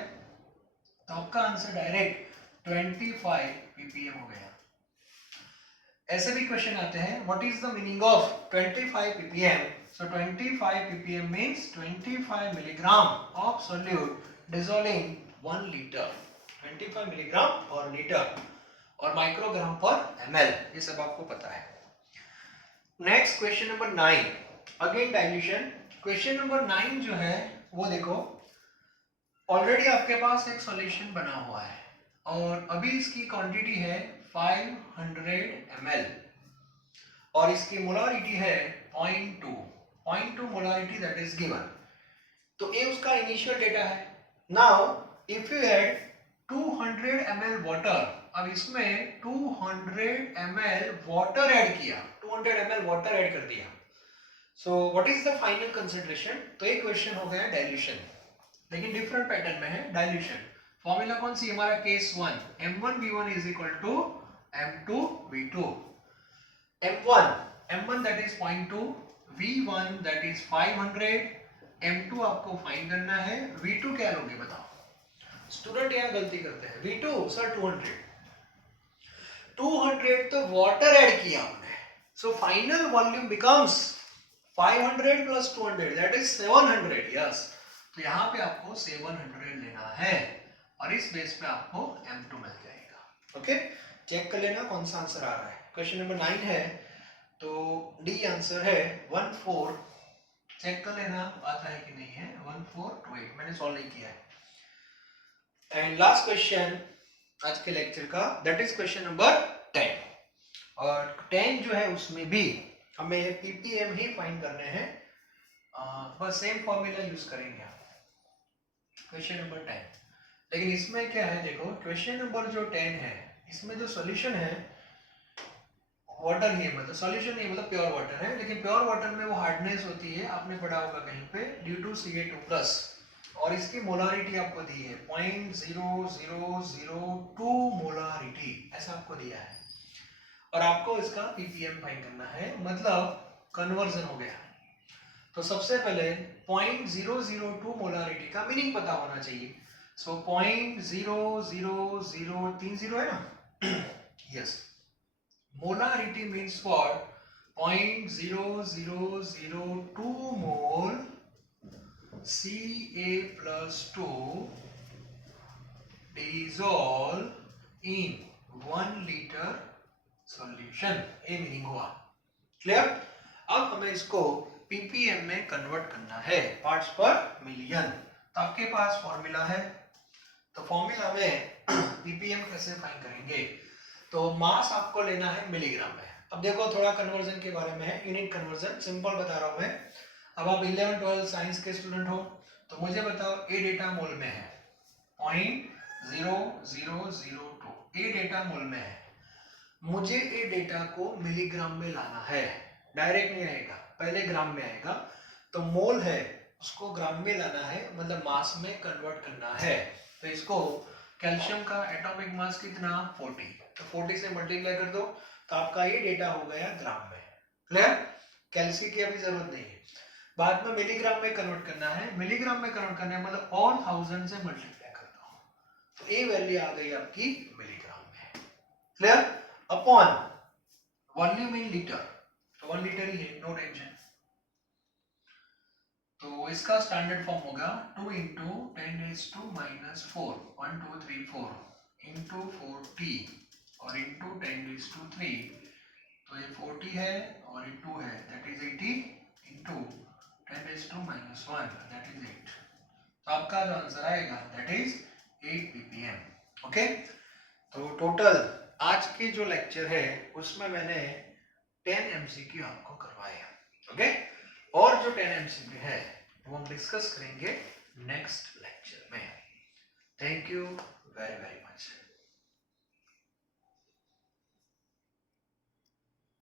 तो आपका आंसर डायरेक्ट 25 ppm हो गया। ऐसे भी क्वेश्चन आते हैं, what is the meaning of 25 ppm? So 25 ppm means 25 milligram of solute dissolving 1 litre. 25 milligram और लीटर और माइक्रोग्राम पर ml, ये सब आपको पता है। Next question number 9, again dilution. Question number 9 जो है वो देखो, ऑलरेडी आपके पास एक सॉल्यूशन बना हुआ है और अभी इसकी क्वांटिटी है 500 ml और इसकी मोलारिटी है 0.2 मोलारिटी दैट इज गिवन। तो ये उसका इनिशियल डेटा है। Now if you add 200 ml water, अब इसमें 200 ml वाटर ऐड किया, 200 ml वाटर ऐड कर दिया, so what is the final concentration? तो ये क्वेश्चन हो गया डाइल्यूशन, लेकिन डिफरेंट पैटर्न में है डाइल्यूशन। फॉर्मूला कौन सी? हमारा case 1, m1v1 is equal to m2v2। m1 that is 0.2, v1 that is 500, m2 आपको फाइंड करना है, v2 क्या लोगे बताओ? स्टूडेंट यहाँ गलती करते हैं, v2 सर 200 तो वाटर ऐड किया हमने, so final volume becomes 500 plus 200 that is 700। Yes, तो यहाँ पे आपको 700 लेना है और इस बेस पे आपको m2 मिल जाएगा। ओके, चेक कर लेना कौन सा आंसर आ रहा है। क्वेश्चन नंबर 9 है तो डी आंसर है 14। चेक कर लेना आता है कि नहीं है। 1428 मैंने सॉल्व नहीं किया है। एंड लास्ट क्वेश्चन आज के लेक्चर का, दैट इज क्वेश्चन नंबर 10 और 10 जो है उसमें भी हमें ppm ही फाइंड करने हैं, बस सेम फॉर्मूला यूज करेंगे आप। क्वेश्चन नंबर 10, लेकिन इसमें क्या है देखो, क्वेश्चन नंबर जो 10 है इसमें जो सॉल्यूशन है वाटर ही है, मतलब सॉल्यूशन नहीं मतलब प्योर वाटर है, लेकिन प्योर वाटर में वो हार्डनेस होती है, आपने पढ़ा होगा कहीं पे, ड्यू टू Ca2+, और इसकी मोलारिटी आपको दी है 0.0002 मोलारिटी, ऐसा आपको दिया है और आपको इसका ppm फाइंड करना है, मतलब कन्वर्जन हो गया। तो सबसे पहले 0.002 मोलारिटी का मीनिंग पता होना चाहिए। सो 0.00030 है ना? Yes, molarity means what? 0.0002 mole Ca+2 dissolve in 1 liter solution, ये मीनिंग हुआ। क्लियर? अब हमें इसको ppm में कन्वर्ट करना है, पार्ट्स पर मिलियन। तो आपके पास फॉर्मूला है, तो फॉर्मूला में ppm कैसे फाइंड करेंगे? तो मास आपको लेना है मिलीग्राम में। अब देखो थोड़ा कन्वर्जन के बारे में है, यूनिट कन्वर्जन सिंपल बता रहा हूं मैं। अब आप 11-12 साइंस के स्टूडेंट हो तो मुझे बताओ ए डेटा मोल में है 0.0002, ए डेटा मोल में है, मुझे ए डेटा को मिलीग्राम में लाना है। डायरेक्ट नहीं आएगा, पहले ग्राम में आएगा, तो मोल है उसको ग्राम में लाना है, मतलब मास में कन्वर्ट करना है। तो इसको कैल्शियम का एटॉमिक मास कितना? 40, तो 40 से मल्टीप्लाई कर दो तो आपका ये डेटा हो गया ग्राम में। क्लियर? कैल्सी की अभी जरूरत नहीं है, बाद में मिलीग्राम में कन्वर्ट करना है। मिलीग्राम में कन्वर्ट करना है मतलब और 1000 से मल्टीप्लाई कर दो, तो ये वैल्यू आ गई आपकी मिलीग्राम में। Clear? Upon volume in litre, तो 1 लीटर ही है, नो टेंशन। तो इसका स्टैंडर्ड फॉर्म होगा 2 × 10⁻⁻⁴ 1 2 3 4 इंटू 4t और इंटू 10⁻³ तो ये 40 है और ये 2 है, that is 80 into 10⁻⁻1 that is 8। तो आपका जो आंसर आएगा दैट इज 8 ppm। ओके, तो टोटल आज के जो लेक्चर है उसमें मैंने 10 MCQ आपको करवाए हैं। ओके, और जो 10 MCQ है वो हम डिस्कस करेंगे नेक्स्ट लेक्चर में। Thank you very very much.